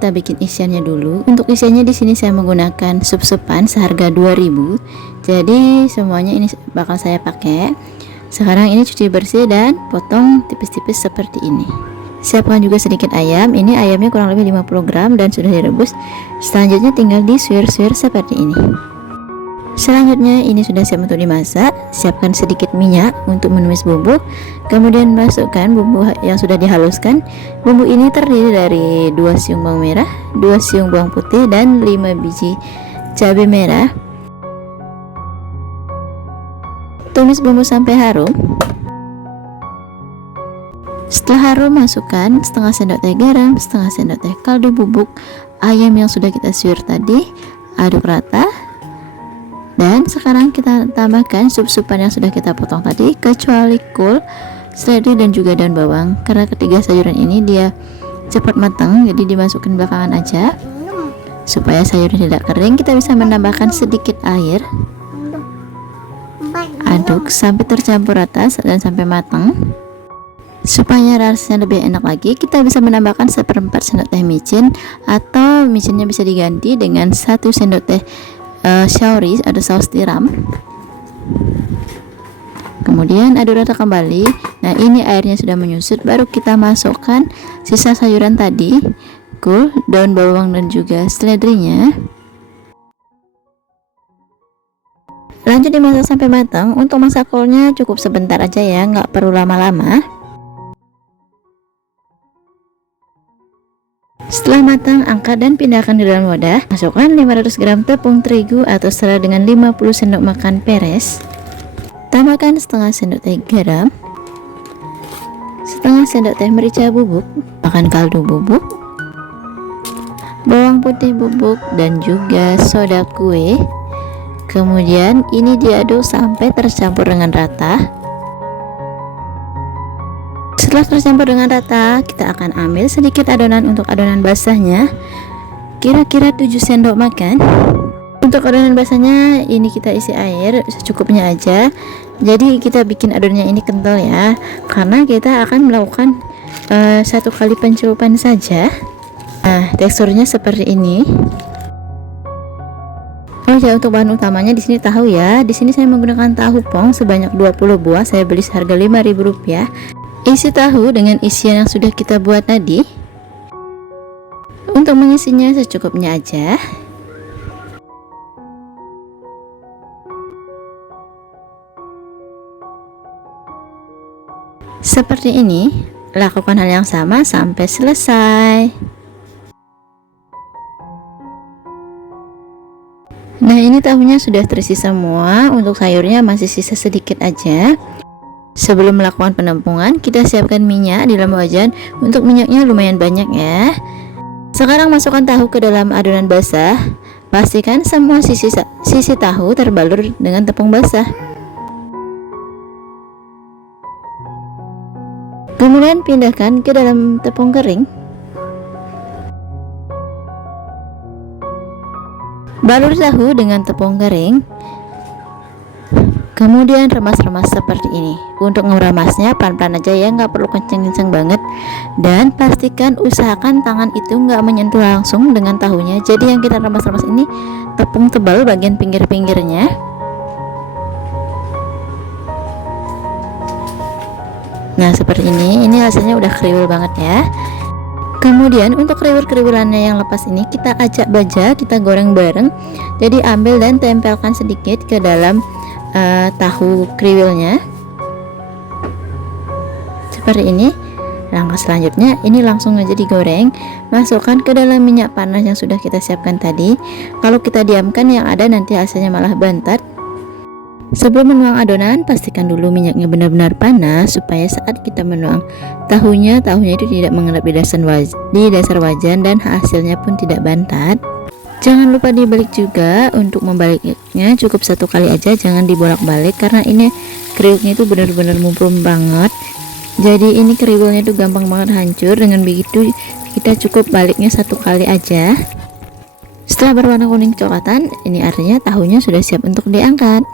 kita bikin isiannya dulu. Untuk isiannya di sini saya menggunakan sup-supan seharga 2000. Jadi semuanya ini bakal saya pakai. Sekarang ini cuci bersih dan potong tipis-tipis seperti ini. Siapkan juga sedikit ayam. Ini ayamnya kurang lebih 50 gram dan sudah direbus. Selanjutnya tinggal disuir-suir seperti ini. Selanjutnya ini sudah siap untuk dimasak. Siapkan sedikit minyak untuk menumis bumbu. Kemudian masukkan bumbu yang sudah dihaluskan. Bumbu ini terdiri dari 2 siung bawang merah, 2 siung bawang putih, dan 5 biji cabai merah. Tumis bumbu sampai harum. Setelah harum, masukkan setengah sendok teh garam, setengah sendok teh kaldu bubuk ayam yang sudah kita suir tadi. Aduk rata. Dan sekarang kita tambahkan sup-supan yang sudah kita potong tadi, kecuali kol, seledri, dan juga daun bawang. Karena ketiga sayuran ini dia cepat matang, jadi dimasukkan belakangan aja. Supaya sayurnya tidak kering, kita bisa menambahkan sedikit air. Aduk sampai tercampur rata dan sampai matang. Supaya rasanya lebih enak lagi, kita bisa menambahkan 1/4 sendok teh micin, atau micinnya bisa diganti dengan 1 sendok teh shaori atau saus tiram. Kemudian aduk rata kembali. Nah, ini airnya sudah menyusut, baru kita masukkan sisa sayuran tadi, kol, daun bawang, dan juga seledrinya. Lanjut dimasak sampai matang. Untuk masak kolnya cukup sebentar aja ya, nggak perlu lama-lama. Setelah matang, angkat dan pindahkan di dalam wadah. Masukkan 500 gram tepung terigu atau setara dengan 50 sendok makan peres. Tambahkan setengah sendok teh garam, setengah sendok teh merica bubuk, bahkan kaldu bubuk, bawang putih bubuk, dan juga soda kue. Kemudian ini diaduk sampai tercampur dengan rata. Setelah tercampur dengan rata, kita akan ambil sedikit adonan untuk adonan basahnya, kira-kira 7 sendok makan. Untuk adonan basahnya ini kita isi air secukupnya aja. Jadi kita bikin adonannya ini kental ya, karena kita akan melakukan 1 kali pencelupan saja. Nah, teksturnya seperti ini. Oh ya, untuk bahan utamanya di sini tahu ya. Di sini saya menggunakan tahu pong sebanyak 20 buah. Saya beli seharga Rp5.000. Isi tahu dengan isian yang sudah kita buat tadi. Untuk mengisinya secukupnya aja. Seperti ini. Lakukan hal yang sama sampai selesai. Nah, ini tahunya sudah terisi semua. Untuk sayurnya masih sisa sedikit aja. Sebelum melakukan penampungan, kita siapkan minyak di dalam wajan. Untuk minyaknya lumayan banyak ya. Sekarang masukkan tahu ke dalam adonan basah. Pastikan semua sisi tahu terbalur dengan tepung basah. Kemudian pindahkan ke dalam tepung kering. Balur tahu dengan tepung kering. Kemudian remas-remas seperti ini. Untuk ngeramasnya pelan-pelan aja ya, nggak perlu kenceng-kenceng banget. Dan pastikan usahakan tangan itu nggak menyentuh langsung dengan tahunya. Jadi yang kita remas-remas ini tepung tebal bagian pinggir-pinggirnya. Nah, seperti ini hasilnya udah kriwil banget ya. Kemudian untuk kriwil-kriwilannya yang lepas ini kita acak baja, kita goreng bareng. Jadi ambil dan tempelkan sedikit ke dalam tahu kriwilnya seperti ini. Langkah selanjutnya ini langsung aja digoreng. Masukkan ke dalam minyak panas yang sudah kita siapkan tadi. Kalau kita diamkan yang ada nanti hasilnya malah bantat. Sebelum menuang adonan, pastikan dulu minyaknya benar-benar panas supaya saat kita menuang tahunya itu tidak mengendap di dasar wajan dan hasilnya pun tidak bantat. Jangan lupa dibalik juga. Untuk membaliknya cukup 1 kali aja, jangan dibolak-balik karena ini kriuknya itu benar-benar mumpung banget. Jadi ini kriwilnya itu gampang banget hancur. Dengan begitu kita cukup baliknya 1 kali aja. Setelah berwarna kuning kecoklatan, ini artinya tahunya sudah siap untuk diangkat.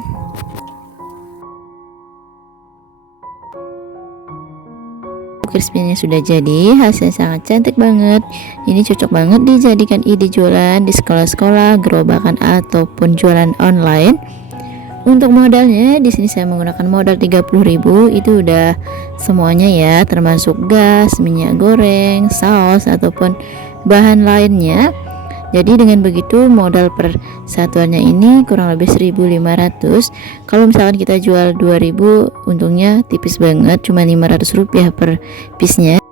Crispy-nya sudah jadi, hasilnya sangat cantik banget. Ini cocok banget dijadikan ide jualan di sekolah-sekolah, gerobakan ataupun jualan online. Untuk modalnya di sini saya menggunakan modal 30.000, itu udah semuanya ya, termasuk gas, minyak goreng, saus ataupun bahan lainnya. Jadi dengan begitu modal per satuannya ini kurang lebih 1.500. Kalau misalkan kita jual 2.000, untungnya tipis banget, cuma 500 rupiah per piece-nya.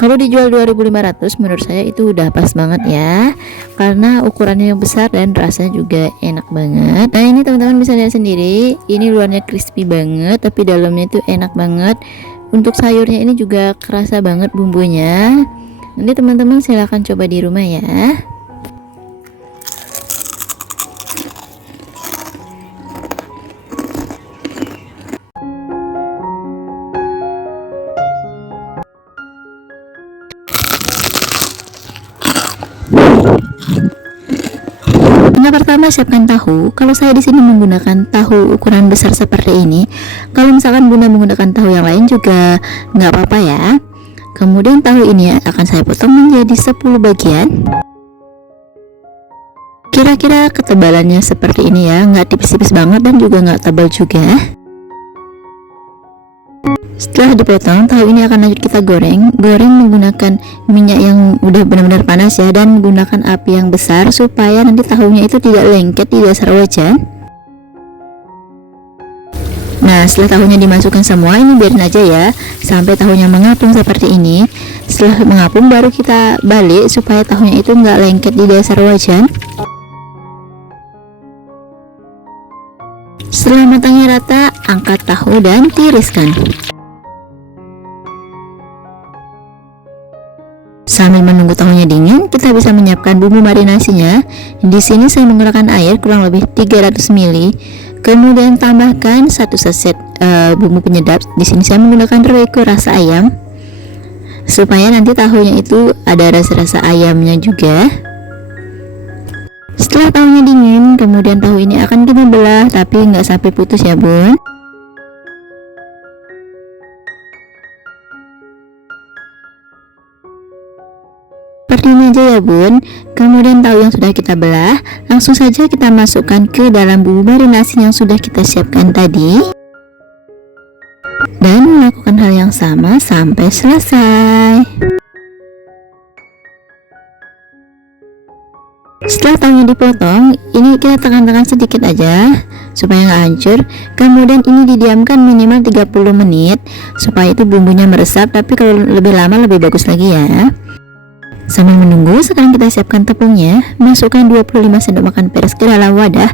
Kalau dijual 2.500 menurut saya itu udah pas banget ya, karena ukurannya yang besar dan rasanya juga enak banget. Nah ini teman-teman bisa lihat sendiri, ini luarnya crispy banget tapi dalamnya itu enak banget. Untuk sayurnya ini juga kerasa banget bumbunya. Nanti teman-teman silahkan coba di rumah ya. Yang pertama, siapkan tahu. Kalau saya di sini menggunakan tahu ukuran besar seperti ini. Kalau misalkan Bunda menggunakan tahu yang lain juga nggak apa-apa ya. Kemudian tahu ini akan saya potong menjadi 10 bagian. Kira-kira ketebalannya seperti ini ya, nggak tipis-tipis banget dan juga nggak tebal juga. Setelah dipotong, tahu ini akan lanjut kita goreng menggunakan minyak yang udah benar-benar panas ya, dan menggunakan api yang besar supaya nanti tahunya itu tidak lengket di dasar wajan. Nah setelah tahunya dimasukkan semua, ini biarin aja ya sampai tahunya mengapung seperti ini. Setelah mengapung baru kita balik supaya tahunya itu nggak lengket di dasar wajan. Setelah matangnya rata, angkat tahu dan tiriskan. Sambil menunggu tahunya dingin, kita bisa menyiapkan bumbu marinasinya. Di sini saya menggunakan air kurang lebih 300 ml. Kemudian tambahkan 1 saset bumbu penyedap. Di sini saya menggunakan Royco rasa ayam, supaya nanti tahunya itu ada rasa-rasa ayamnya juga. Setelah tahunya dingin, kemudian tahu ini akan kita belah, tapi nggak sampai putus ya bun. Seperti ini aja ya bun. Kemudian tahu yang sudah kita belah, langsung saja kita masukkan ke dalam bumbu marinasi yang sudah kita siapkan tadi, dan melakukan hal yang sama sampai selesai. Setelah tahunya dipotong, ini kita tekan-tekan sedikit aja supaya nggak hancur. Kemudian ini didiamkan minimal 30 menit supaya itu bumbunya meresap, tapi kalau lebih lama lebih bagus lagi ya. Sambil menunggu, sekarang kita siapkan tepungnya. Masukkan 25 sendok makan peras ke dalam wadah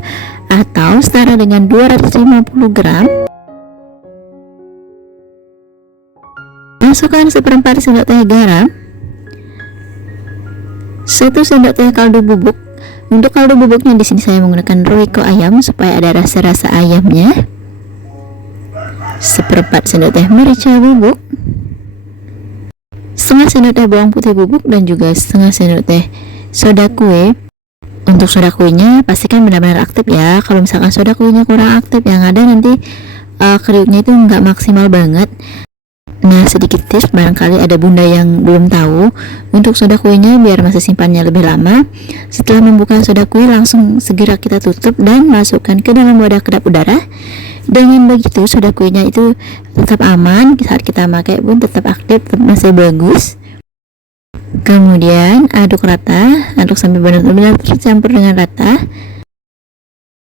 atau setara dengan 250 gram. Masukkan 1/4 sendok teh garam, 1 sendok teh kaldu bubuk. Untuk kaldu bubuknya di sini saya menggunakan Royco ayam supaya ada rasa-rasa ayamnya. 1/4 sendok teh merica bubuk, 1/2 sendok teh bawang putih bubuk, dan juga 1/2 sendok teh soda kue. Untuk soda kuenya pastikan benar-benar aktif ya. Kalau misalkan soda kuenya kurang aktif, yang ada nanti kriuknya itu nggak maksimal banget. Nah sedikit tips, barangkali ada bunda yang belum tahu, untuk soda kuenya biar masa simpannya lebih lama, setelah membuka soda kue langsung segera kita tutup dan masukkan ke dalam wadah kedap udara. Dengan begitu soda kuenya itu tetap aman, saat kita pakai pun tetap aktif, tetap masih bagus. Kemudian aduk rata, aduk sampai benar-benar tercampur dengan rata.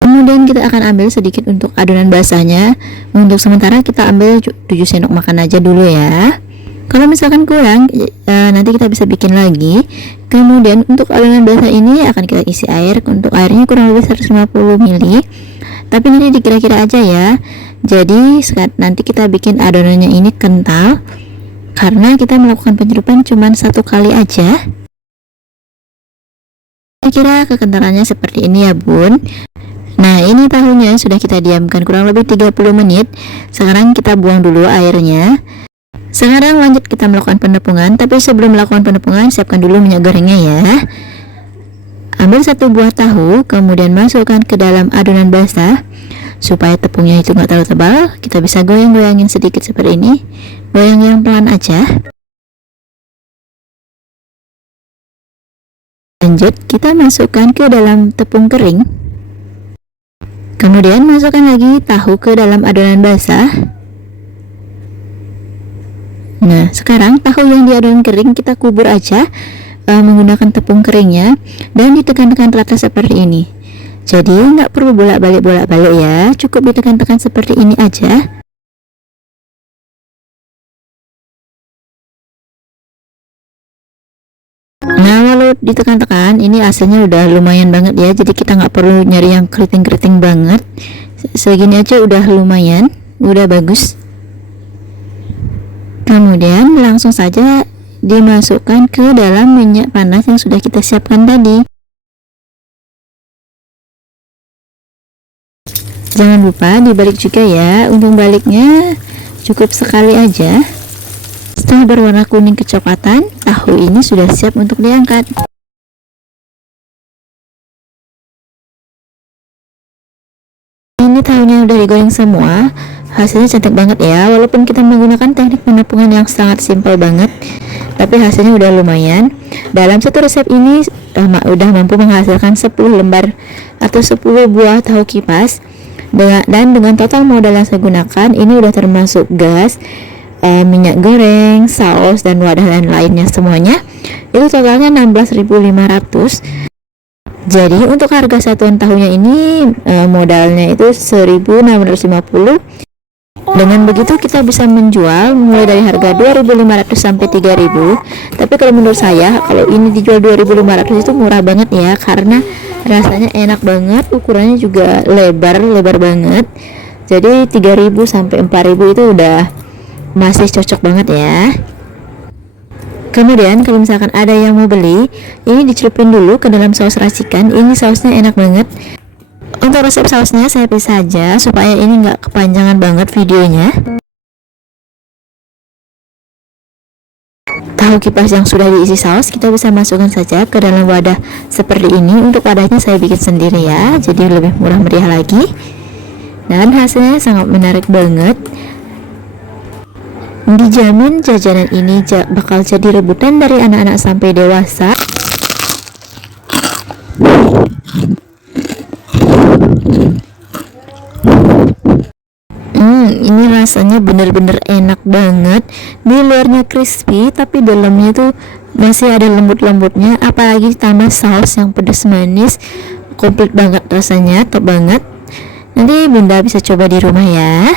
Kemudian kita akan ambil sedikit untuk adonan basahnya. Untuk sementara kita ambil 7 sendok makan aja dulu ya. Kalau misalkan kurang, nanti kita bisa bikin lagi. Kemudian untuk adonan basah ini akan kita isi air. Untuk airnya kurang lebih 150 ml. Tapi nanti dikira-kira aja ya. Jadi nanti kita bikin adonannya ini kental, karena kita melakukan penyerupan cuma 1 kali aja. Kira-kira kekentalannya seperti ini ya bun. Nah ini tahunya sudah kita diamkan kurang lebih 30 menit. Sekarang kita buang dulu airnya. Sekarang lanjut kita melakukan penepungan. Tapi sebelum melakukan penepungan, siapkan dulu minyak gorengnya ya. Ambil 1 buah tahu, kemudian masukkan ke dalam adonan basah Supaya tepungnya itu nggak terlalu tebal, kita bisa goyang-goyangin sedikit seperti ini. Goyang yang pelan aja. Lanjut, kita masukkan ke dalam tepung kering. Kemudian masukkan lagi tahu ke dalam adonan basah. Nah, sekarang tahu yang di adonan kering kita kubur aja menggunakan tepung keringnya dan ditekan-tekan rata seperti ini. Jadi nggak perlu bolak-balik ya, cukup ditekan-tekan seperti ini aja. Nah, walau ditekan-tekan, ini hasilnya udah lumayan banget ya. Jadi kita nggak perlu nyari yang keriting-keriting banget. Segini aja udah lumayan, udah bagus. Kemudian langsung saja dimasukkan ke dalam minyak panas yang sudah kita siapkan tadi. Jangan lupa dibalik juga ya. Untuk baliknya cukup sekali aja. Setelah berwarna kuning kecoklatan, tahu ini sudah siap untuk diangkat. Ini tahunya udah digoreng semua. Hasilnya cantik banget ya, walaupun kita menggunakan teknik penampungan yang sangat simpel banget, tapi hasilnya udah lumayan. Dalam satu resep ini udah mampu menghasilkan 10 lembar atau 10 buah tahu kipas. Dan dengan total modal yang saya gunakan, ini udah termasuk gas, minyak goreng, saus, dan wadah dan lainnya semuanya, itu totalnya 16.500. Jadi untuk harga satuan tahunya ini modalnya itu 1.650. Dengan begitu kita bisa menjual mulai dari harga 2.500 sampai 3.000. Tapi kalau menurut saya, kalau ini dijual 2.500 itu murah banget ya, karena rasanya enak banget, ukurannya juga lebar banget. Jadi 3.000 sampai 4.000 itu udah masih cocok banget ya. Kemudian kalau misalkan ada yang mau beli, ini dicelupin dulu ke dalam saus racikan. Ini sausnya enak banget. Untuk resep sausnya saya pilih saja supaya ini nggak kepanjangan banget videonya. Tahu kipas yang sudah diisi saus kita bisa masukkan saja ke dalam wadah seperti ini. Untuk wadahnya saya bikin sendiri ya, jadi lebih murah meriah lagi. Dan hasilnya sangat menarik banget. Dijamin jajanan ini bakal jadi rebutan dari anak-anak sampai dewasa. Ini rasanya bener-bener enak banget. Di luarnya crispy, tapi dalamnya tuh masih ada lembut-lembutnya. Apalagi tambah saus yang pedas manis, komplit banget rasanya, top banget. Nanti Bunda bisa coba di rumah ya.